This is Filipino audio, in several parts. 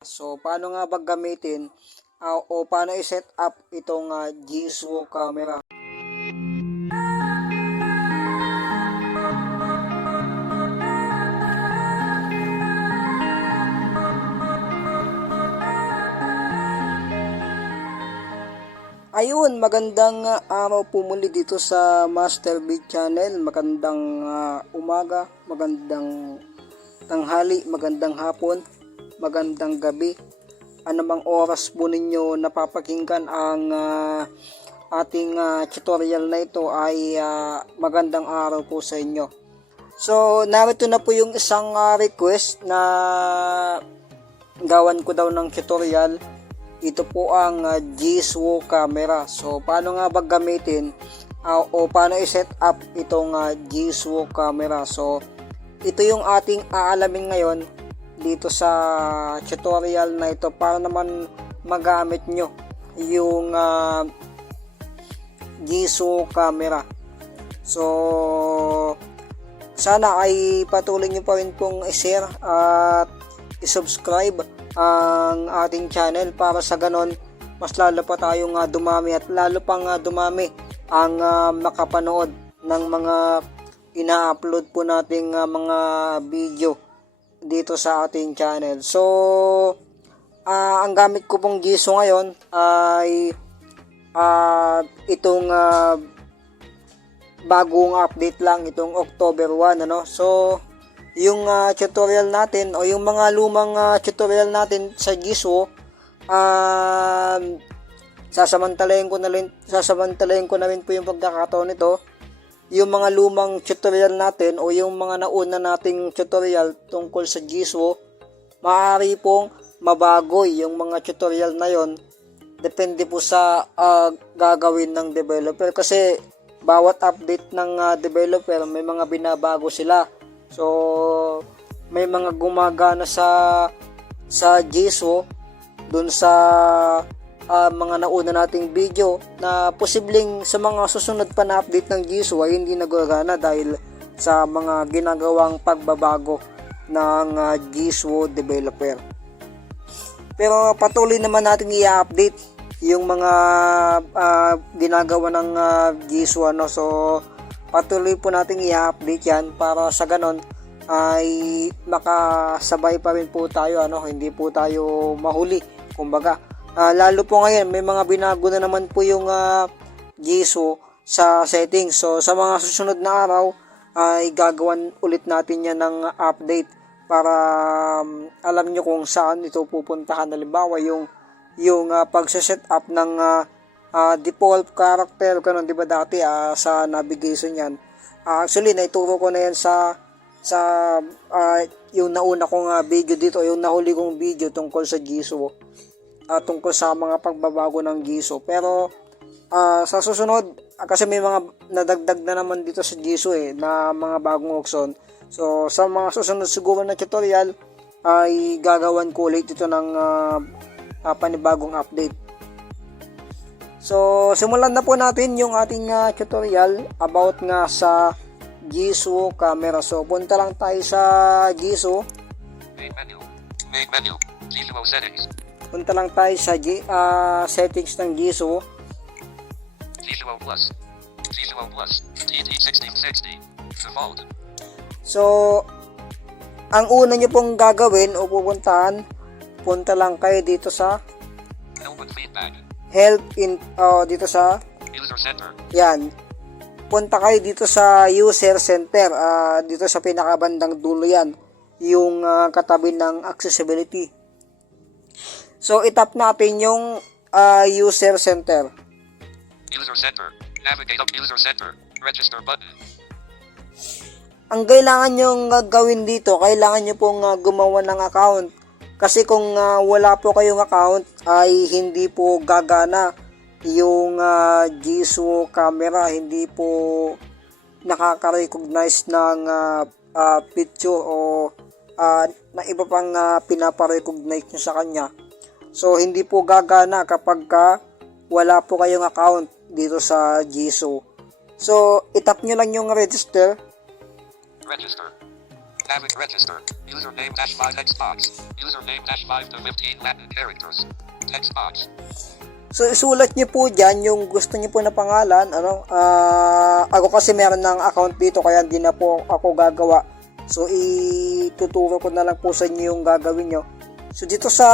So, paano nga ba gamitin o paano i-set up itong Jisoo camera? Ayun, magandang araw po muli dito sa Master Beat Channel. Magandang umaga, magandang tanghali, magandang hapon, magandang gabi. Anumang oras po ninyo napapakinggan ang ating tutorial na ito ay magandang araw po sa inyo. So, narito na po yung isang request na gawan ko daw ng tutorial. Ito po ang Jisoo camera. So, paano nga ba gamitin o paano i-set up itong Jisoo camera? So, ito yung ating aalamin ngayon dito sa tutorial na ito para naman magamit nyo yung Jisoo camera. So, sana ay patuloy nyo pa rin pong i-share at i-subscribe ang ating channel para sa ganon mas lalo pa tayong dumami at lalo pang dumami ang makapanood ng mga ina-upload po nating mga video dito sa ating channel. So, ang gamit ko pong Jisoo ngayon ay itong bagong update lang, itong October 1, ano. So, yung tutorial natin o yung mga lumang tutorial natin sa Jisoo, sasamantalahin ko na rin po yung pagkakataon nito. Yung mga lumang tutorial natin o yung mga nauna nating tutorial tungkol sa Jisoo, maaari pong mabago yung mga tutorial na yon. Depende po sa gagawin ng developer kasi bawat update ng developer may mga binabago sila. So, may mga gumagana sa Jisoo dun sa mga nauna nating video na posibleng sa mga susunod pa na update ng Jisoo ay hindi nagagana dahil sa mga ginagawang pagbabago ng Jisoo developer. Pero patuloy naman natin i-update yung mga ginagawa ng Jisoo, ano. So, patuloy po natin i-update yan para sa ganon ay makasabay pa rin po tayo, ano, hindi po tayo mahuli kumbaga. Lalo po ngayon may mga binago na naman po yung Jisoo sa settings. So sa mga susunod na araw ay gagawan ulit natin yan ng update para alam nyo kung saan ito pupuntahan. Halimbawa yung pagse-set up ng default character, ganun, di ba dati sa navigation yan. Actually naituro ko na yan sa yung nauna kong video dito, yung nahuli kong video tungkol sa Jisoo, tungkol sa mga pagbabago ng Jisoo. Pero sa susunod, kasi may mga nadagdag na naman dito sa Jisoo na mga bagong option. So sa mga susunod siguro na tutorial ay gagawan ko ulit ito ng panibagong update. So, simulan na po natin yung ating tutorial about nga sa Jisoo camera. So, punta lang tayo sa Jisoo. Main menu. Jisoo settings. Punta lang tayo sa settings ng Jisoo. Jisoo Plus. TT1660. Default. So, ang una nyo pong gagawin o pupuntahan, punta lang kayo dito sa Open feedback. help dito sa User center. yan. Punta kayo dito sa user center, dito sa pinakabandang dulo yan, yung katabi ng accessibility. So itap natin yung user center. User center. Navigate up user center. Register button. Ang kailangan nyo gawin dito, kailangan nyo pong gumawa ng account. Kasi kung wala po kayong account ay hindi po gagana yung Jisoo camera, hindi po nakaka-recognize ng picture o na iba pang pinapa-recognize nyo sa kanya. So hindi po gagana kapag wala po kayong account dito sa Jisoo. So itap nyo lang yung register. Register. Navig register. Username -5 text box. Username -5 to 15 Latin characters. Text box. So, isulat nyo po dyan yung gusto nyo po na pangalan. Ako kasi meron ng account dito kaya hindi na po ako gagawa. So, ituturo ko na lang po sa inyo yung gagawin nyo. So, dito sa,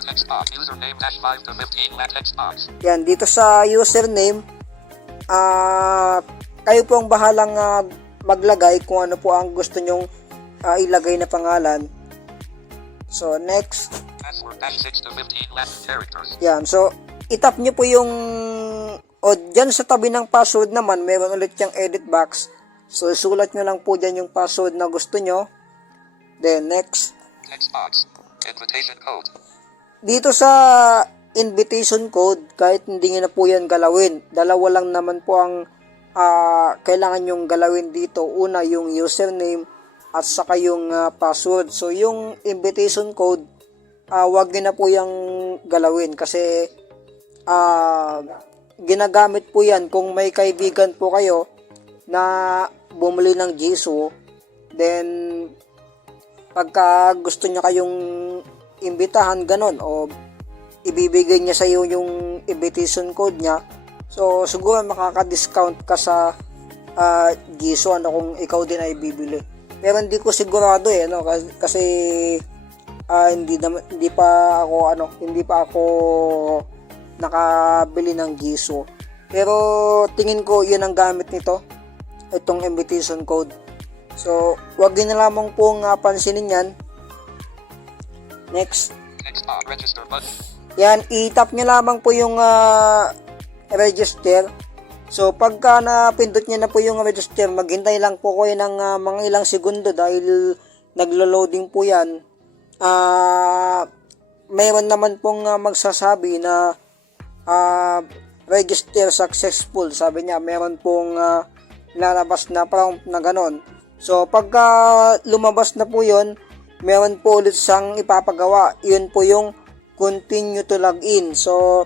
Text box. Username -5 to 15 Latin text box. yan, dito sa username, kayo po ang bahalang maglagay kung ano po ang gusto nyong ilagay na pangalan. So, next. Password -6 to 15 Latin characters. Yan. So, itap nyo po yung dyan sa tabi ng password naman, meron ulit yung edit box. So, isulat nyo lang po dyan yung password na gusto nyo. Then, next. Text box. Invitation code. Dito sa invitation code, kahit hindi nyo na po yan galawin, dalawa lang naman po ang kailangan yung galawin dito. Una, yung username at saka yung password. So, yung invitation code, wag nyo na po yung galawin kasi ginagamit po yan kung may kaibigan po kayo na bumili ng Jisoo, then pagka gusto niya kayong imbitahan ganon o ibibigay niya sa iyo yung invitation code niya, so siguro makaka-discount ka sa Jisoo kung ikaw din ay bibili. Pero hindi ko sigurado kasi hindi pa ako nakabili ng Jisoo. Pero tingin ko 'yun ang gamit nito, itong invitation code. So, wag din na lamang pong pansinin 'yan. Next. Text box. Register button. Yan, i-tap nyo lamang po yung register. So, pagka napindot nyo na po yung register, maghintay lang po kayo ng mga ilang segundo dahil naglo-loading po yan. Mayroon naman pong magsasabi na register successful. Sabi niya, mayroon pong lalabas na prompt na ganon. So, pagka lumabas na po yun, meron po ulit siyang ipapagawa. Yun po yung continue to login. So,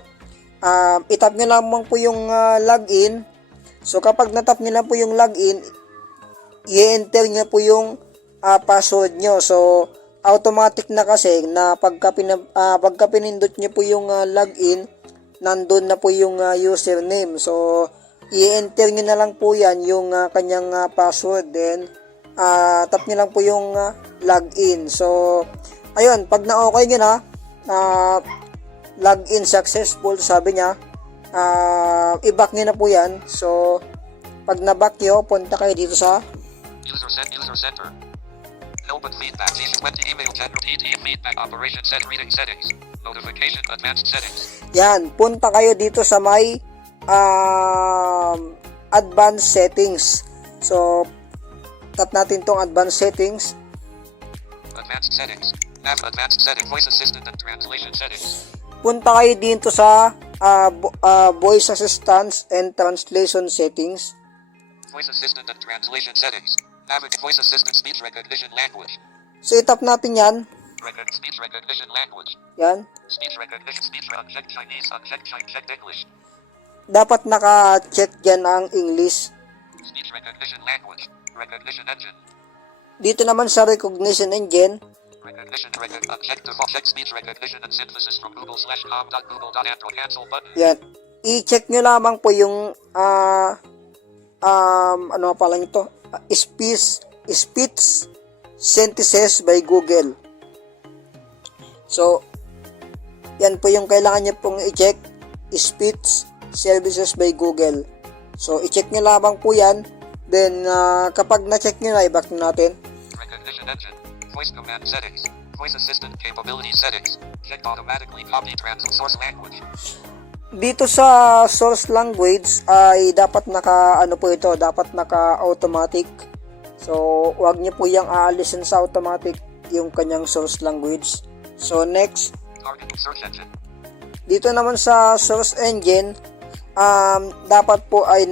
itap nyo lamang po yung login. So, kapag natap nyo lang po yung login, i-enter nyo po yung password nyo. So, automatic na kasi na pagka pinindot nyo po yung login, nandun na po yung username. So, i-enter nyo na lang po yan yung kanyang password. Then, tap nyo lang po yung login. So, ayun, pag na-okay nyo na, login successful, sabi niya, i-back nyo na po yan. So, pag na-back nyo, punta kayo dito sa User center. Help and feedback. G20 email chat. PDF feedback. Operation set. Reading settings. Notification advanced settings. yan, punta kayo dito sa may advanced settings. So, tap natin tong advanced settings. Advanced settings. Advanced settings. Voice assistant and translation settings. Punta kayo dito sa voice assistance and translation settings. Voice assistant and translation settings. Navigate voice assistant speech recognition language. So, itap natin yan. Speech recognition language. Yan. Speech recognition. Speech uncheck Chinese. Uncheck English. Dapat naka-check dyan ang English. Speech recognition language. Recognition engine. Dito naman sa recognition engine, Uncheck default. Check speech recognition and synthesis from google.com.google.android cancel button. yan. I-check nyo lamang po yung ano pala nito? Speech synthesis by Google. So, yan po yung kailangan nyo pong i-check. Speech services by Google. So, i-check nyo lamang po yan. Then, kapag na-check nyo na, i-back natin. Recognition engine. Voice command settings. Voice assistant capability settings. Check automatically copy source language. Dito sa source language ay dapat dapat naka-automatic. So, wag niyo po yung aalisin sa automatic yung kanyang source language. So, next. Target search engine. Dito naman sa source engine, dapat po ay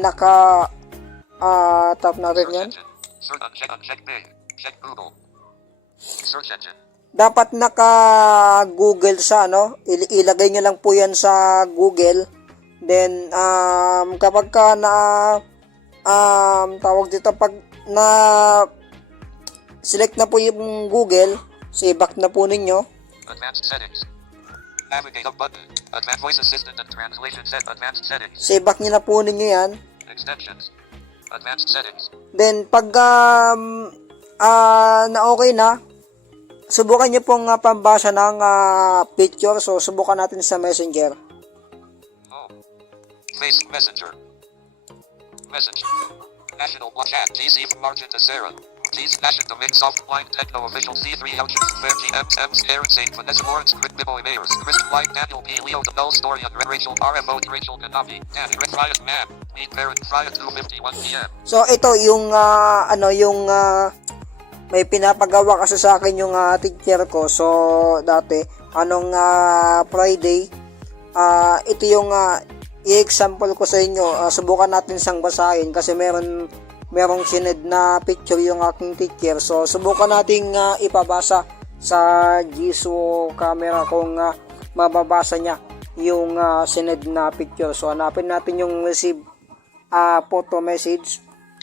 tap natin yan. Uncheck Bing. Check Google. Search engine. Dapat naka-Google sa ilagay nyo lang po yan sa Google. Then, kapag ka tawag dito, pag select na po yung Google. So, i-back na po ninyo. Advanced settings. Navigate up button. Advanced voice assistant and translation set. Advanced settings. So, i-back nyo na po ninyo yan. Extensions. Advanced settings. Then, pag na okay na, subukan nyo pong pambasa ng picture. So, subukan natin sa Messenger. Oh. Face Messenger. Message. National Block Chat. GC from Margin to Sarah. G's National Domain Soft Blind Techno Official C3 Elgin Fair GM's Karen Saint Vanessa Lawrence Crit Bibo Mayors Chris White Daniel P. Leo The Null Story and Rachel RFO Rachel Ganavi Danny Red Riot Man Meet Parent Friday 2:51 p.m. So, ito yung may pinapagawa kasi sa akin yung teacher ko. So, dati, Friday, ito yung i-example ko sa inyo. Subukan natin siyang basahin kasi merong sined na picture yung aking teacher. So, subukan nating ipabasa sa Jisoo camera kung mababasa niya yung sined na picture. So, hanapin natin yung receive photo message.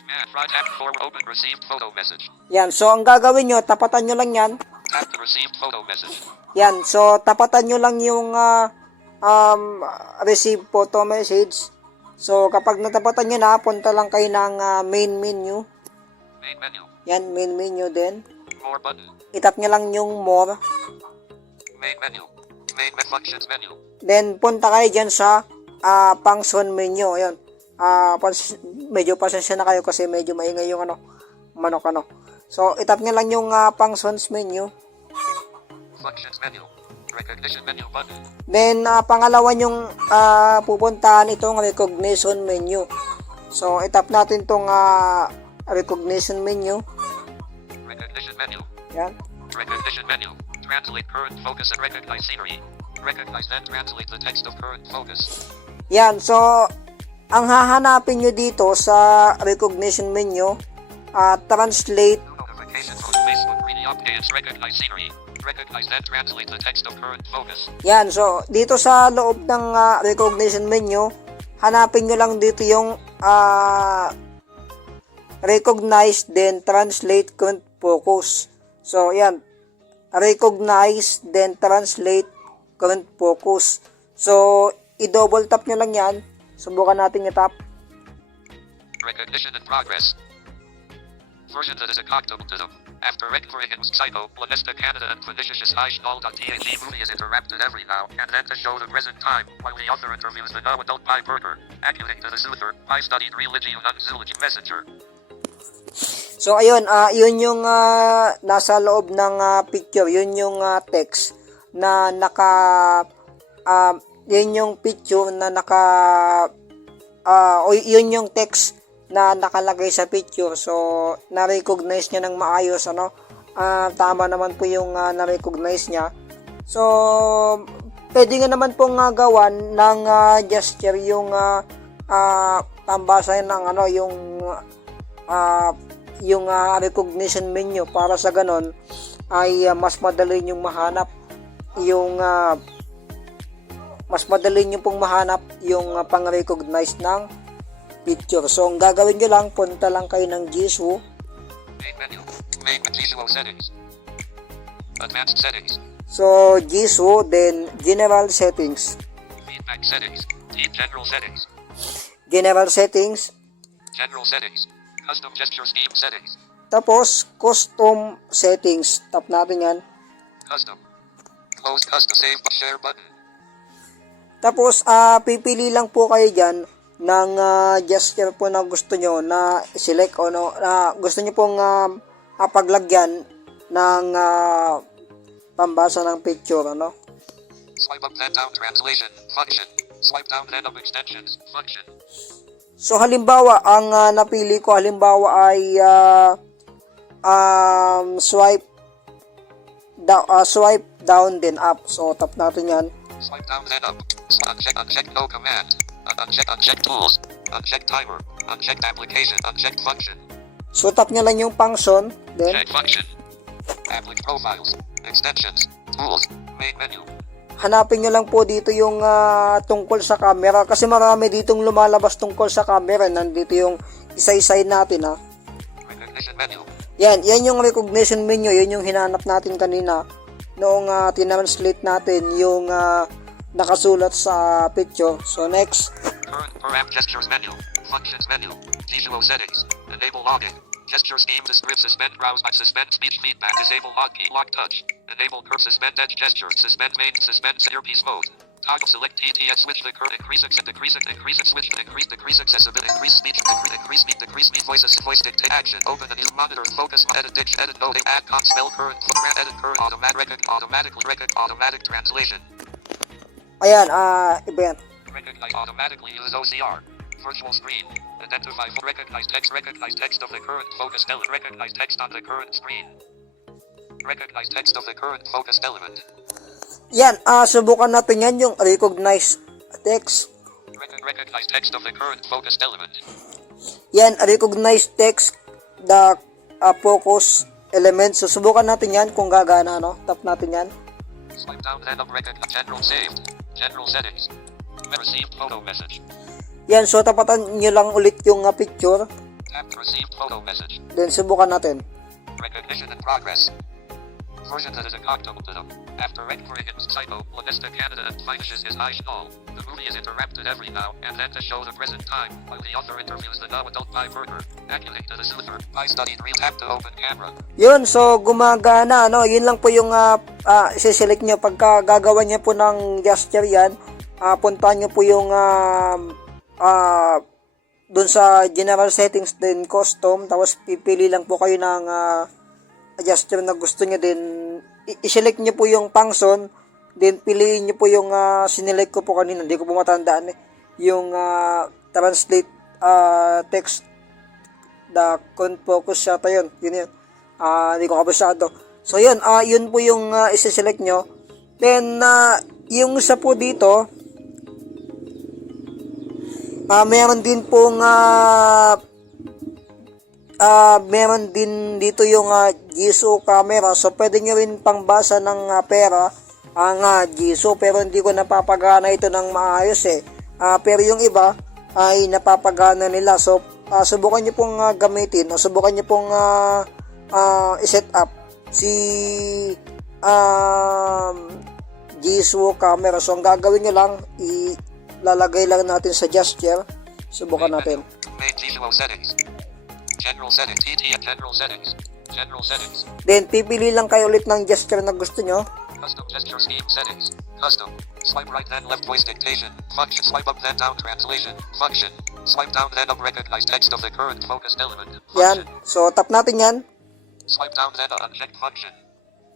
Right tap for open received photo message. Yan. So, ang gagawin nyo, tapatan nyo lang yan. Tap the received photo message. Yan. So, tapatan nyo lang yung receive photo message. So, kapag natapatan nyo na, punta lang kayo ng main menu. Main menu. Yan, main menu din. More button. Itap nyo lang yung more. Main menu. Main functions menu. Then, punta kayo dyan sa function menu. Ayun. Medyo pasensya na kayo kasi medyo maingay yung manok. So, itap nyo lang yung functions menu. Functions menu. Recognition menu button. Then, pangalawa yung pupuntahan itong recognition menu. So, itap natin itong recognition menu. Recognition menu. Yan. Recognition menu. Translate current focus and recognize scenery. Recognize then translate the text of current focus. Yan. So, ang hahanapin nyo dito sa recognition menu, translate. Notification from Facebook. Reading updates. Recognize scenery. Recognize then translate the text of current focus. Yan. So, dito sa loob ng recognition menu, hanapin nyo lang dito yung recognize then translate current focus. So, yan. Recognize then translate current focus. So, i-double tap nyo lang yan. Subukan natin i-tap. Recognition in progress. Version that is a cocktail to them. After recording Psycho, Planesta Canada and Pernicious High.TAG movie is interrupted every now and then to show the present time, while the author interviews the now adult Pi Burger. According to the Soother, I studied religion and zoology messenger. So, ayun, yun yung nasa loob ng picture. Yun yung text na yun yung picture na o yun yung text na nakalagay sa picture. So, na-recognize niya ng maayos, tama naman po yung na-recognize niya. So, pwede nga naman pong gawan ng gesture yung pambasa ng yung recognition menu para sa ganon ay mas madali yung mahanap yung yung pang-recognize ng picture. So, ang gagawin nyo lang, punta lang kayo ng Jisoo. Main menu. Main Jisoo settings. Advanced settings. So, Jisoo, then General Settings. Feedback settings. General settings. General Settings. General settings. Custom gesture scheme settings. Tapos, Custom Settings. Tap natin yan. Custom. Close custom save share button. Tapos, pipili lang po kayo dyan ng gesture po na gusto nyo na select o na gusto nyo pong paglagyan ng pambasa ng picture, Swipe up then down translation function. Swipe down then up extensions function. So, halimbawa, ang napili ko ay swipe down then up. So, tap natin yan. Swipe down then up. Uncheck no command. Uncheck tools. Uncheck timer. Uncheck application. Uncheck function. So, tap nyo lang yung function. Then, Check function. Applic profiles. Extensions. Tools. Main menu. hanapin nyo lang po dito yung tungkol sa camera. Kasi marami ditong lumalabas tungkol sa camera. Nandito yung isa-isay natin, Recognition menu. Yan yung recognition menu, yun yung hinanap natin kanina noong tinranslate natin yung nakasulat sa picture. So next, Current param gestures menu. Functions menu. Visual settings. Enable logging. Gesture scheme to script suspend browse by suspend speech feedback. Disable hotkey lock touch. Enable curve suspend edge gesture. Suspend main suspend earpiece mode. Toggle select TTS switch the curve increase switch decrease accessibility increase speech decrease speed voice dictate action open a new monitor focus edit ditch edit node add con spell current edit current automatic translation ayan, iba yan. recognize automatically use OCR virtual screen identify recognize text of the current focused element recognize text on the current screen recognize text of the current focused element. Yan, subukan natin yan yung recognize text. Recognize text of the current focused element. Yan, recognize text the focus element. So, subukan natin yan kung gagana, no? Tap natin yan. Swipe down then up recognize general saved. General settings. Received photo message. Yan, so tapatan nyo lang ulit yung picture. Tap received photo message. Then, subukan natin. Recognition in progress. Version that is acceptable to them. After entering its Psycho, Lanista Canada and finishes his high stall. The movie is interrupted every now and then to show the present time, while the author interviews the now adult Pi Burger. Accurate to the soother. I studied real tap to open camera. Yun, so gumagana, no? Yun lang po yung isi-select nyo. Pagka gagawa nyo po ng gesture yan, puntahan nyo po yung dun sa general settings din custom, tapos pipili lang po kayo ng gesture na gusto nyo din. I-select nyo po yung function, then piliin nyo po yung sinelect ko po kanina, hindi ko po matandaan yung translate text the current focus yata yun hindi ko kabisado. So yun, yun po yung isi-select nyo. Then yung isa po dito, meron din pong meron din dito yung Jisoo camera. So pwede nyo rin pangbasa ng pera ang Jisoo, pero hindi ko napapagana ito ng maayos pero yung iba ay napapagana nila. So subukan nyo pong gamitin o subukan nyo pong i-set up si Jisoo camera. So ang gagawin nyo lang, ilalagay lang natin sa gesture. Subukan natin. Main visual settings. General settings. General settings. General settings. Then pipili lang kayo ulit ng gesture na gusto nyo. Custom gesture scheme settings. Custom. Swipe right then left voice dictation. Function. Swipe up then down translation. Function. Swipe down then up recognize text of the current focused element. Yan. Function. So tap natin yan. Swipe down then uncheck function.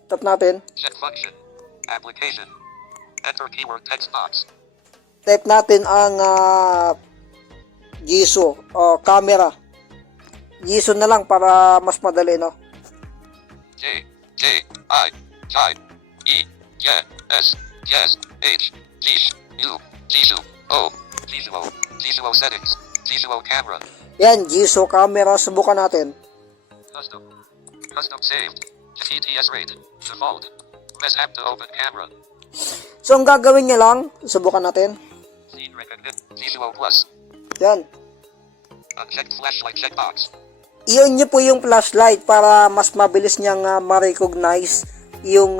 Tap natin. Check function. Application. Enter keyword text box. Type natin ang Jisoo o camera. Jisoo na lang para mas madali, no? J E S H U Jisoo settings. Jisoo camera. Yan, Jisoo camera. Subukan natin. Custom saved. TTS rate. Default. Press app to open camera. So, ang gagawin nyo lang, subukan natin. Scene recognition. Jisoo plus. Yan. Unchecked flashlight checkbox. Iyon nyo po yung flashlight para mas mabilis niyang ma-recognize yung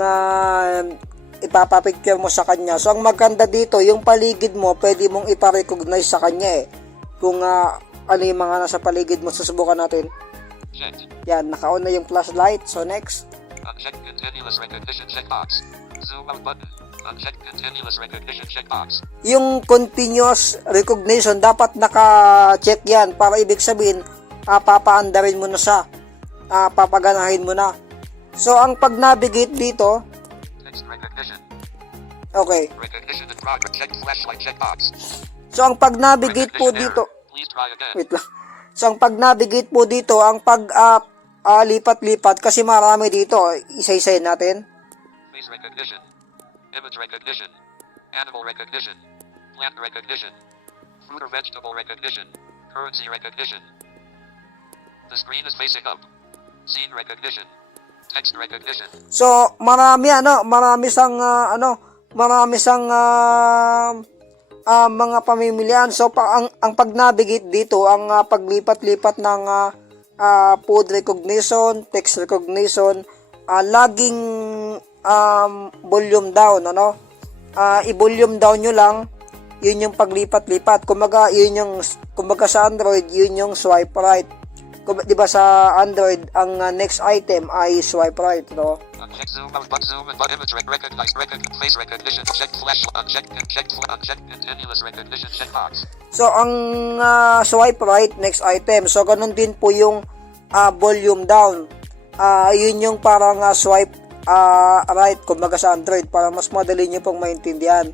ipapapicture mo sa kanya. So, ang maganda dito, yung paligid mo, pwede mong ipa-recognize sa kanya kung ano yung mga nasa paligid mo. Susubukan natin. Checked. Yan, naka-on na yung flashlight. So, next. Unchecked continuous recognition checkbox. Zoom out button. Unchecked continuous recognition checkbox. Yung continuous recognition, dapat naka-check yan para ibig sabihin, papaandarin mo na siya, papaganahin mo na. So, ang pag-navigate dito, Text recognition. okay. Recognition in progress. Check flashlight checkbox. So, ang pag-navigate po dito, Please try again. wait lang. So, ang pag-navigate po dito, ang lipat-lipat, kasi marami dito, isa-isayin natin. Face recognition. Image recognition. Animal recognition. Plant recognition. Fruit or vegetable recognition. Currency recognition. The screen is facing up. Scene recognition. Text recognition. So, marami sang mga pamimilian. So, ang pag-navigate dito, ang paglipat-lipat ng food recognition, text recognition, laging volume down, ano? I-volume down nyo lang, yun yung paglipat-lipat. Kumbaga sa Android, yun yung swipe right. Di ba sa Android, ang next item ay swipe right, no? Uncheck zoom out, but zoom and but image recognize face recognition, check flash, uncheck continuous recognition, checkbox. So, ang swipe right, next item. So, ganun din po yung volume down. Yun yung parang swipe right, kumbaga sa Android, para mas madali nyo pong maintindihan.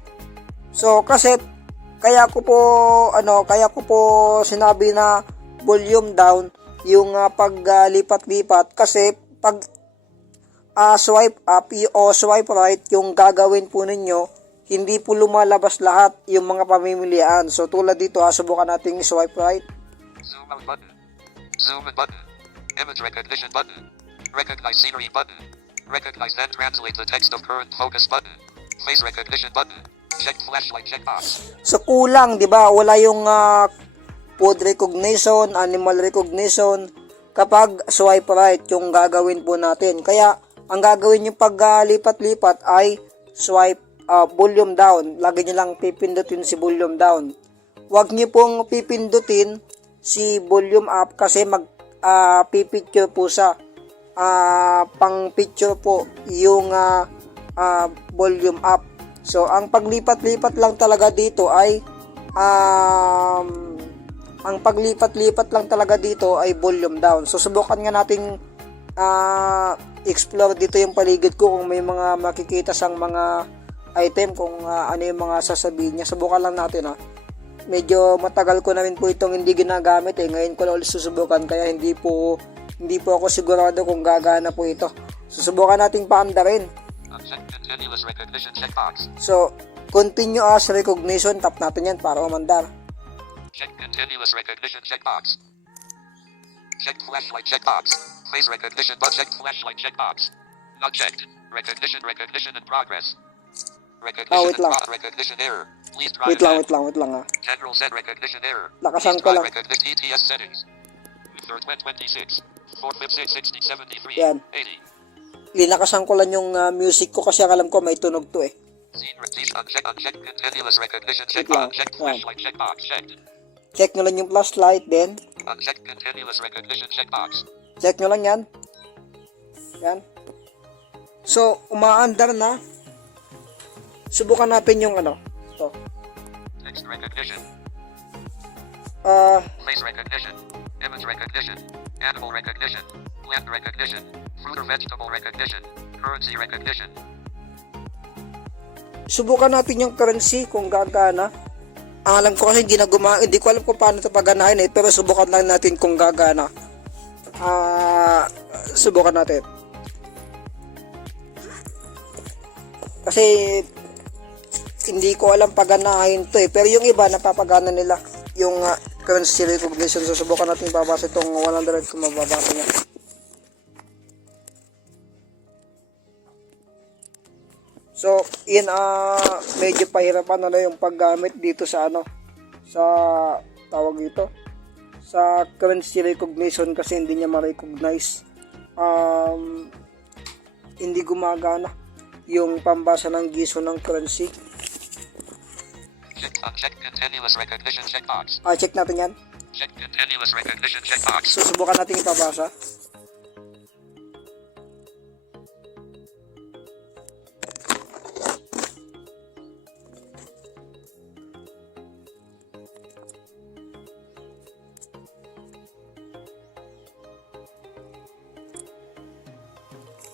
So, kasi, kaya ko po sinabi na volume down, yung paglipat-lipat, kasi pag swipe up o swipe right, yung gagawin po ninyo, hindi po lumalabas lahat yung mga pamimilian. So tulad dito, subukan nating swipe right. Zoom out button. Zoom in button. Image recognition button. Recognize scenery button. Recognize and translate the text of current focus button. Face recognition button. Check flashlight checkbox. So kulang, di ba? Wala yung food recognition, animal recognition kapag swipe right yung gagawin po natin. Kaya ang gagawin yung paglipat-lipat ay swipe volume down. Lagi nyo lang pipindutin si volume down. Huwag nyo pong pipindutin si volume up kasi pipicture po sa pang picture po yung volume up. So ang paglipat-lipat lang talaga dito ay volume down. So subukan nga nating explore dito yung paligid ko kung may mga makikita sang mga item, kung ano yung mga sasabihin niya. Subukan lang natin Medyo matagal ko na rin po itong hindi ginagamit ngayon ko lang ulit susubukan, kaya hindi po ako sigurado kung gagana po ito. Susubukan nating paandarin. Continuous recognition checkbox. So continue as recognition, tap natin yan para umandar. Check continuous recognition checkbox. Check flashlight checkbox. Face recognition but check flashlight checkbox. Not checked. Recognition in progress. Recognition error. Please try Wait lang. General set recognition error. Lakasan ko lang. Recognition ETS settings. 26. 456 60 73 Yan. 80. Linakasan ko lang yung music ko kasi alam ko may tunog to Uncheck continuous recognition checkbox. Uncheck flashlight checkbox. Checked. Check nyo lang yung flashlight, then Uncheck continuous recognition checkbox. check nyo lang yan. Yan. So, umaandar na. Subukan natin yung ito. Text recognition. Face recognition. Image recognition. Animal recognition. Plant recognition. Fruit or vegetable recognition. Currency recognition. Subukan natin yung currency kung gagana. Alam ko kasi hindi ko alam kung paano ito paganahin pero subukan lang natin kung gagana. Subukan natin. Kasi hindi ko alam paganahin to pero yung iba napapagana nila yung currency recognition. So subukan natin babasa itong 100 kung mababasa niya. So, medyo pahirapan yung paggamit dito sa sa tawag dito, sa currency recognition kasi hindi niya ma-recognize. Hindi gumagana yung pambasa ng giso ng currency. Check continuous recognition checkbox. Check natin yan. Check continuous recognition checkbox. Susubukan natin ipabasa.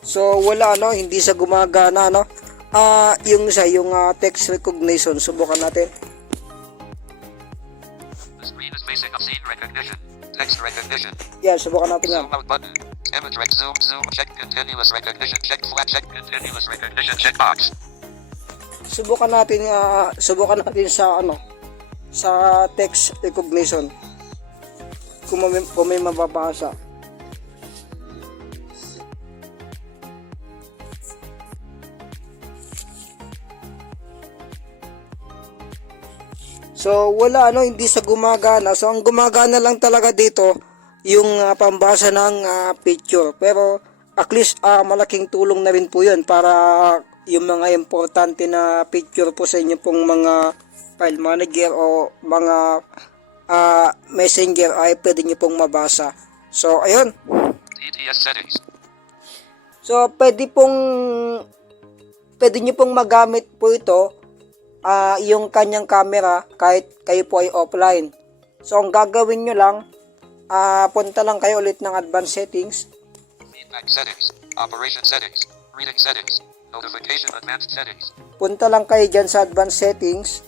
So wala hindi siya gumagana yung text recognition. Subukan natin. The screen is facing a scene recognition. Text recognition. Yan, subukan natin yan. Zoom out button. Image rec zoom check continuous recognition check continuous recognition checkbox. Subukan natin sa sa text recognition. Kung may mababasa. So wala hindi sa gumagana. So ang gumagana lang talaga dito yung pambasa ng picture. Pero at least malaking tulong na rin po yun para yung mga importante na picture po sa inyo pong mga file manager o mga messenger ay pwede nyo pong mabasa. So ayun. TTS settings. So pwede nyo pong magamit po ito yung kanyang camera kahit kayo po ay offline. So ang gagawin nyo lang, punta lang kayo ulit ng advanced settings. Feedback settings. Operation settings. Reading settings. Notification advanced settings. Punta lang kayo dyan sa advanced settings.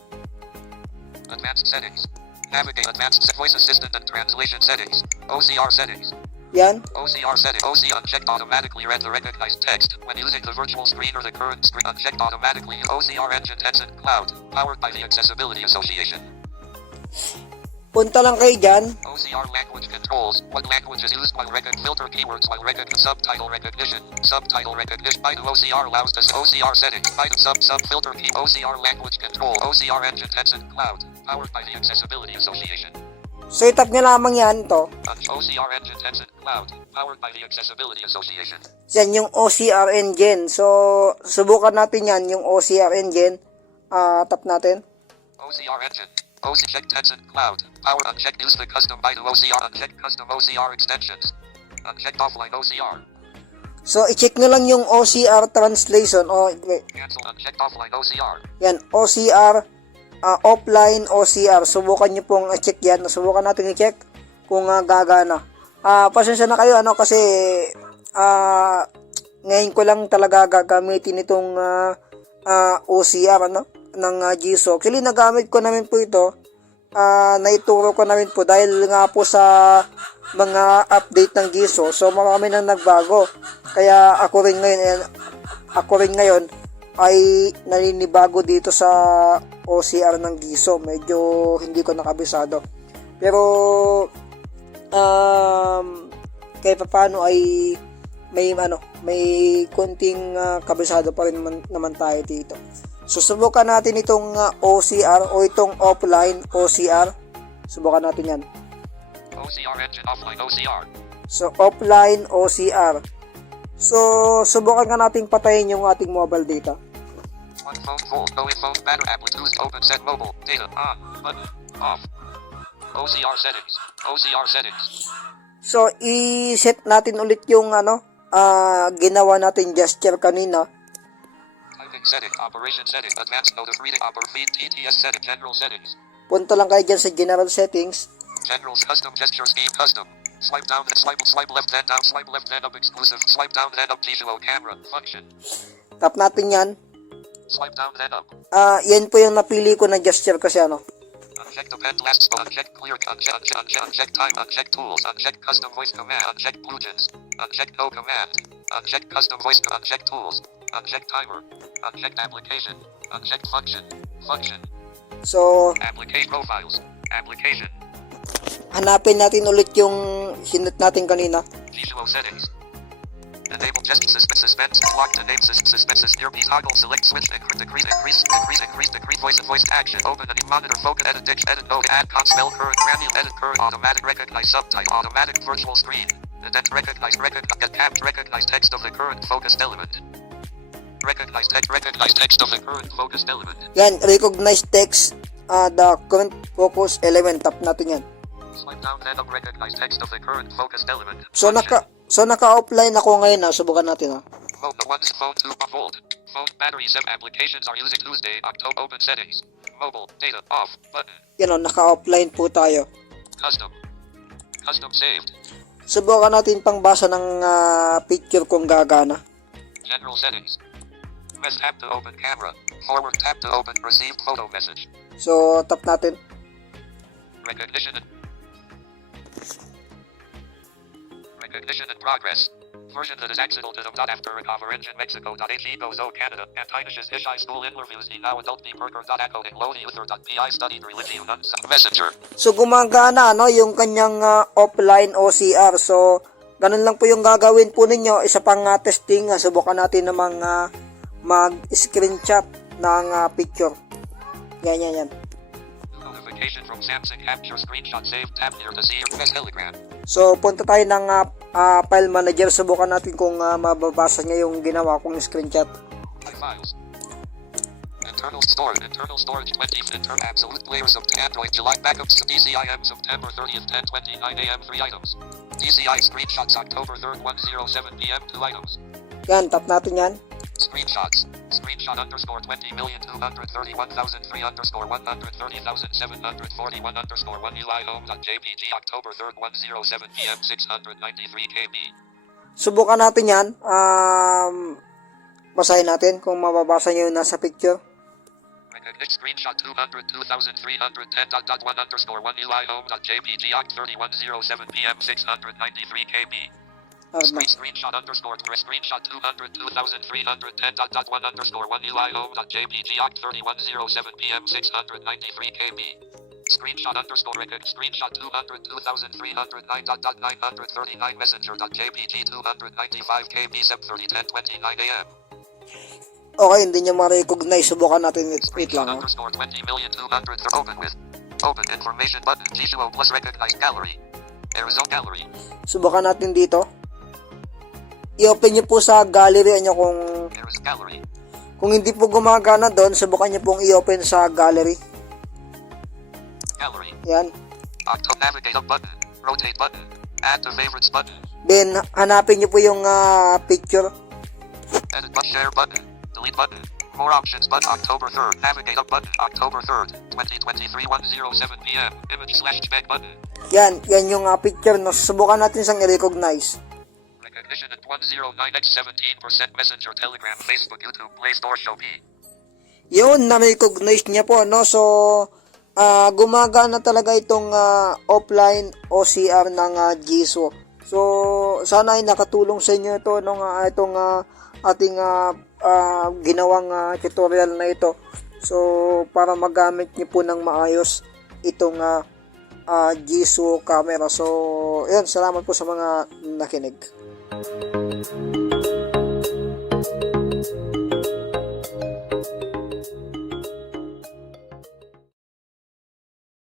Advanced settings. Navigate advanced voice assistant and translation settings. OCR settings. Yan. OCR setting. OC unchecked automatically read the recognized text when using the virtual screen or the current screen. Unchecked automatically. OCR engine Tencent Cloud. Powered by the Accessibility Association. Punta lang kayo dyan. OCR language controls. What language is used while filter keywords while subtitle recognition. Subtitle recognition. By the OCR allows this OCR settings. By the filter key. OCR language control. OCR engine Tencent Cloud. Powered by the Accessibility Association. So itap nyo lamang yan to. OCR engine Tencent Cloud. Powered by the Accessibility Association. Yan yung OCR engine. So subukan natin yan, yung OCR engine. Tap natin. OCR engine. OC check Tencent Cloud. Power uncheck use the custom by the OCR. Uncheck custom OCR extensions. Unchecked offline OCR. So i-check nyo lang yung OCR translation. Wait. Cancel unchecked offline OCR. Yan, OCR, offline OCR. Subukan nyo pong i-check yan. Subukan natin i-check kung gagana. Pasensya na kayo kasi ngayon ko lang talaga gagamitin itong OCR ng GSO. Actually, nagamit ko namin po ito. Naituro ko namin po dahil nga po sa mga update ng GSO. So, marami nang nagbago. Kaya ako rin ngayon ay naninibago dito sa OCR ng GSO. Medyo hindi ko nakabisado. Pero, kahit paano ay may konting kabisado pa rin naman tayo dito. Susubukan natin itong OCR o itong offline OCR. Subukan natin yan. OCR engine offline OCR. So, offline OCR. So, subukan nga natin patayin yung ating mobile data. One phone full. No phone banner app with open set mobile. Data on. Button. Off. OCR settings. OCR settings. So, i-set natin ulit yung ginawa natin gesture kanina. Setting, operation setting, advanced note of reading, feed TTS setting, general settings. Punta lang kayo dyan sa general settings. General custom gesture scheme custom. Swipe down, swipe left then down, swipe left then up exclusive, swipe down then up visual camera function. Tap natin yan. Swipe down then up. Yan po yung napili ko na gesture kasi Uncheck the pen last spot, uncheck clear, uncheck time, uncheck tools, uncheck custom voice command, uncheck plugins, uncheck no command, uncheck custom voice, uncheck tools, uncheck timer, uncheck application, uncheck function. So, Application profiles, application. Hanapin natin ulit yung hinut natin kanina. Visual settings. Enable just suspense, lock the name suspense, earpiece toggle, select switch, decrease, voice action, open and monitor, focus, edit, ditch, edit, note, add, spell, current, granule, edit, current, automatic, recognize, subtitle, automatic, virtual screen, then recognize, text of the current focused element. Recognize text of the current focused element. Yan, recognize text, the current focus element. Tap natin yan. Swipe down then up recognize text of the current focused element. So naka-offline ako ngayon Subukan natin Phone 2 volt. Phone battery 7 applications are using Tuesday, October open settings. Mobile data off button. Yan naka-offline po tayo. Custom saved. Subukan natin pangbasa ng picture kung gagana. General settings. Press tab to open camera. Forward tab to open received photo message. So tap natin. Recognition in progress. Version that is accidental to them after recover engine Mexico.ag goes O Canada and Heinisches Ishai School interviews the now adult B Perker.echo and Lodi Uther.pi studied religion messenger. So gumagana yung kanyang offline OCR. So ganun lang po yung gagawin po ninyo. Isa pang testing, subukan natin namang mag-screenshot ng picture. Yan. Notification from Samsung Capture Screenshot Save. Tap here to see your Telegram. So, punta tayo ng file manager. Subukan natin kung mababasa niya yung ginawa kong screenshot. Files. Internal storage 20th absolute players of Android July backups DCIM September 30th 10:29 a.m. 3 items. DCI screenshots October 3rd 1:07 p.m. 2 items. Yan, tap natin yan. Screenshots. Screenshot underscore 20,231,003 underscore 130,741 underscore 1 UI home.jpg October 3rd 1:07 p.m. 693 KB. Subukan natin yan. Basahin natin kung mababasa niyo yung nasa picture. Recognition screenshot 202,310.1 underscore 1 UI home.jpg Oct 31:07 p.m. 693 KB. Screenshot underscore screenshot 202,310.1 underscore 1 UI home.jpg Oct 31:07 p.m. 693 KB. Screenshot underscore record screenshot 202,309.939 messenger.jpg 295 KB Sep 30:10:29 a.m. Okay, hindi niya ma-recognize. Subukan natin. Wait Screenshot lang. underscore 20,200 open with open information button G2O plus recognize gallery. Arizona gallery. Subukan natin dito. I-open niyo po sa gallery niyo Arizona gallery. kung hindi po gumagana doon, subukan niyo pong i-open sa gallery. Gallery. Yan. Octo navigate up button. Rotate button. Add to favorites button. Then, hanapin niyo po yung picture. Edit button. Share button. Delete button. More options button. October 3rd. Navigate up button. October 3rd. 2023 1:07 p.m. Image slash spec button. Yan yung picture. No? Subukan natin siyang i-recognize. Recognition at 109x 17% Messenger, Telegram, Facebook, YouTube, Play Store, Shopee. Yun, na-recognize niya po. No? So, gumagana talaga itong offline OCR ng Jisoo. So, sana ay nakatulong sa inyo ito itong ating ginawang tutorial na ito. So, para magamit niyo po ng maayos itong Jisoo camera. So, yun, salamat po sa mga nakinig.